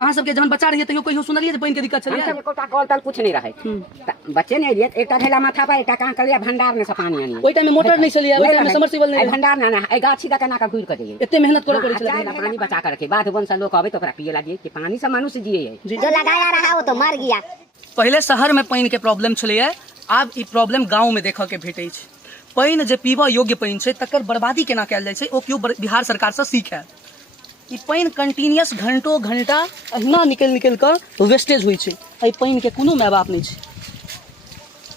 अहाँ सबके जहन बच्चा रहिए तैयो कहियो सुनलिए जे पानी के दिक्कत छलै? हम सब कॉल तल कुछ नहीं रहे। बच्चे नहीं एलिए, एकटा ढेला माथा पर, एकटा कहां कलिया भंडार में से पानी आनी। ओइ टाइम में मोटर नहीं छलिए, ओइ टाइम में सबमर्सिबल नहीं, भंडार ना ए गाछी द कना का घुर के दिए। एते मेहनत करे पड़े छलै पानी बचा के रखे। बाद वन से लोग आवे तो ओकरा पिए लागिए कि पानी से मनुष्य जिए है। जो लगाया रहा वो तो मर गया। पहले शहर में पानी के प्रॉब्लम छलै, आब ई प्रॉब्लम गांव में देखा के भेटै छै। पानी जे पीबा योग्य पानी छै तकर बर्बादी केना कैल जाइ छै ओ केओ बिहार सरकार से सीखे। ई पानी कंटिन्यूअस घंटो घंटा अहिना निकल कर वेस्टेज होइ छै। एहि पानी के कोनो माय बाप नहीं छै।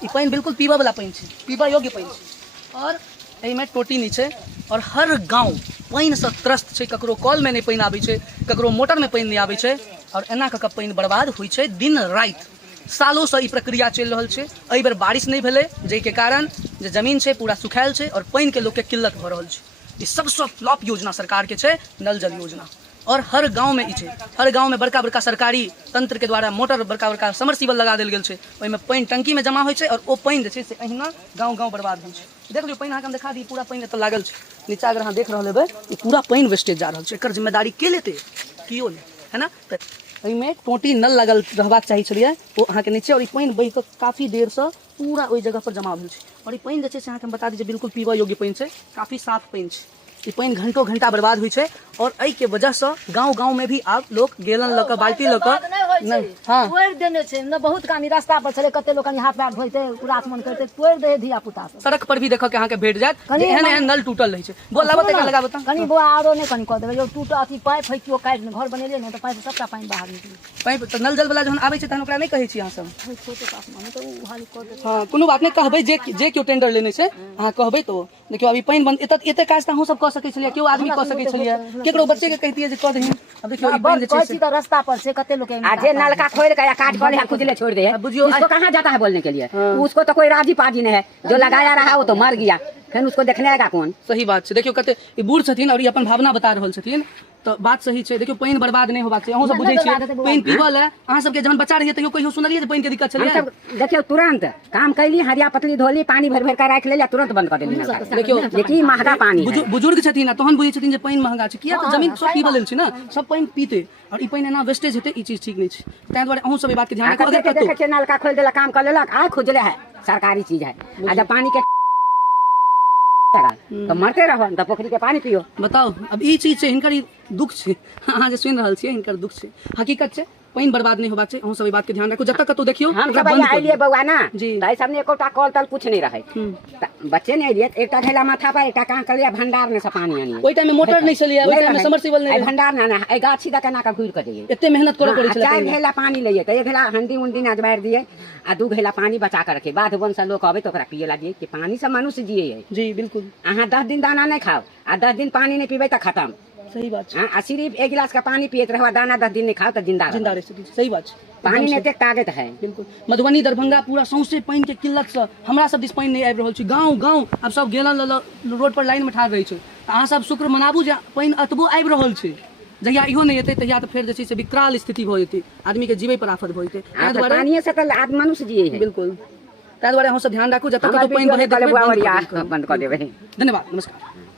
ई पानी बिल्कुल पीबा वाला पानी छै, पीबा योग्य पानी छै और एहिमे टोटी नहीं छै। और हर गांव पानी से त्रस्त छै। ककरो कॉल में नहीं पानी आबै छै, ककरो मोटर में पानी नहीं आबै छै और एना कऽ पानी बर्बाद होइ छै दिन रात। सालों से ई प्रक्रिया चल रहा है। एहि बेर बारिश नहीं भेलै, जाहिके कारण जे जमीन छै पूरा सुखायल छै और पानी के लोग के किल्लत भऽ रहल छै। ई सबसे फ्लॉप योजना सरकार के छै नल जल योजना। और हर गांव में ई छै, हर गांव में बड़का बड़का सरकारी तंत्र के द्वारा मोटर बड़का बड़का समरसीबल लगा देल गेल छै। ओहिमे पानी टंकी में जमा होइ छै और ओ पानी जे छै से अहिना गांव गांव बर्बाद होइ छै। देख लियो पानी अहाँके हम देखा दी, पूरा पानी एतऽ लागल छै। नीचा अगर अहाँ देख रहल हेबै ई पूरा पानी वेस्टेज जा रहल छै। एकर जिम्मेदारी के लेतै? कियो नहीं, है ना। एहिमे टोटी नल लगल रहबाक चाही छलिए ओ अहाँके नीचे। और ई पानी बहि कऽ काफी देर से पूरा ओहि जगह पर जमा भेल छै। और ई पानी जे छै से अहाँके हम बता दी जे बिल्कुल पीबा योग्य पानी छै, काफी साफ पानी छै। ई पानी घंटों घंटा बर्बाद होइ छै और एहि के वजह से गांव गांव में भी आब लोग गेलन लऽ कऽ बाल्टी लऽ कऽ हां तोड़ देने छै न। बहुत कानी रास्ता पर छले, कते लोग कनी हाथ पैर धोइते पूरा आसमान करते, तोड़ दे धिया पुता सब। सड़क पर भी देखो के अहाँके भेट जायत एहन एहन नल टूटल रहै छै। बोलाबो तक लगाबो त कनी बुआ आरो ने कनी कह देबे जो टूट अथी पाइप फैकियो काट घर बनेले ने त पाइप सबटा पानी बाहर निकली। पाइप त नल जल वाला जहन आबै छै तहन ओकरा नहीं कहै छी अहाँ सब? छोटे आसमान में तो उ हाल कर दे। हां कोनो बात नहीं, कहबै जे केओ टेंडर लेने छै अहाँ कहबै तो देखियो अभी पानी बंद एते काज त अहूँ सब कह सकै छलिए, केओ आदमी कह सकै छलिए, केकरो बच्चे के कहितिए जे कह दही। अब देखियो ई पानी जे छै तो रास्ता पर से कते लोग आज नलका खोल के या काट कर या खुजले छोड़ दे है। उसको कहाँ जाता है बोलने के लिए? उसको तो कोई राजी पाजी नहीं है। जो लगाया रहा वो तो मर गया, फिर उसको देखने आएगा कौन? सही बात छै। देखियो कते ई बूढ़ छथिन और ई अपन भावना बता रहल छथिन तो बात सही छै। देखियो पानी बर्बाद नहीं होबाक छै। अहूँ सब बुझै छियै पानी पीबल है। अहाँ सबके जहन बच्चा रहिए तैयो कहियो सुनलिए जे पानी के दिक्कत छलै? देखियो तुरंत काम कैली, हरिया पतली धोली, पानी भर भर के राख ले, तुरंत बंद कर देली। देखियो लेकिन महंगा पानी बुजुर्ग छथिन तहन बुझै छथिन जे पानी महंगा छै। किया त जमीन सब पीबल छै ना, सब पानी पीते और ई पानी एना वेस्टेज हेतै, ई चीज ठीक नहीं छै। ताहि दुआरे अहूँ सब ई बात के ध्यान राखू। देखे नलका खोल देला, काम कर लेलक, आ खुजले है, सरकारी चीज है। आ जब पानी के तो मरते रहो तो पोखरी के पानी पियो। बताओ अब ई चीज छै, हिनकर ई दुख छै। अहाँ जे सुनि रहल छियै हिनकर दुख छै, हकीकत छै। पानी बर्बाद नहीं होबाक छै। अहूँ सब ई बात के ध्यान राखू। जब तक कतौ देखियो हम सब आइलिए बउआ ना जी, भाई सबने एकोटा कॉल तल कुछ नहीं रहे। बच्चे नहीं एलिए, एकटा ढेला माथा पर, एकटा कहां कलिया भंडार में से पानी आनी। ओइ टाइम में मोटर नहीं छलिए, ओइ टाइम में सबमर्सिबल नहीं, भंडार ना ए गाछी द कना का घुर के दिए। एते मेहनत करे पड़े छलै। 4 ढेला पानी लिए तो 1 ढेला हंडी उंडी ना जबार दिए आ 2 ढेला पानी बचा के रखे। बाद वन से लोग आवे तो ओकरा पिए लागिए कि पानी से मनुष्य जिए है। जी बिल्कुल। अहाँ 10 दिन दाना नहीं खाओ आ 10 दिन पानी नहीं पीबे तो खत्म। सही बात छै। हां सिर्फ 1 गिलास का पानी पिएत रहो, दाना 10 दिन नहीं खाओ तो जिंदा रह। सही बात छै। पानी ने ताकत है। बिल्कुल। मधुबनी दरभंगा पूरा सौंसे पानी के किल्लत से हमरा सब दिस पानी नहीं आबि रहल छै। गांव गांव अब सब गेलन रोड पर लाइन में ठाड़ रहे छै। अहाँ सब शुक्र मनाबू जे पानी अतबो आबि रहल छै। जहिया इहो नहीं हेतै तहिया तो फिर जे छै से विकराल स्थिति भ जेतै, आदमी के जीवे पर आफत भ जेतै। ताहि दुआरे पानी से तो आदमी मनुष्य जिए है। बिल्कुल। ताहि दुआरे अहाँ सब ध्यान राखू, जब तक पानी बहे बंद कर देबै। धन्यवाद, नमस्कार।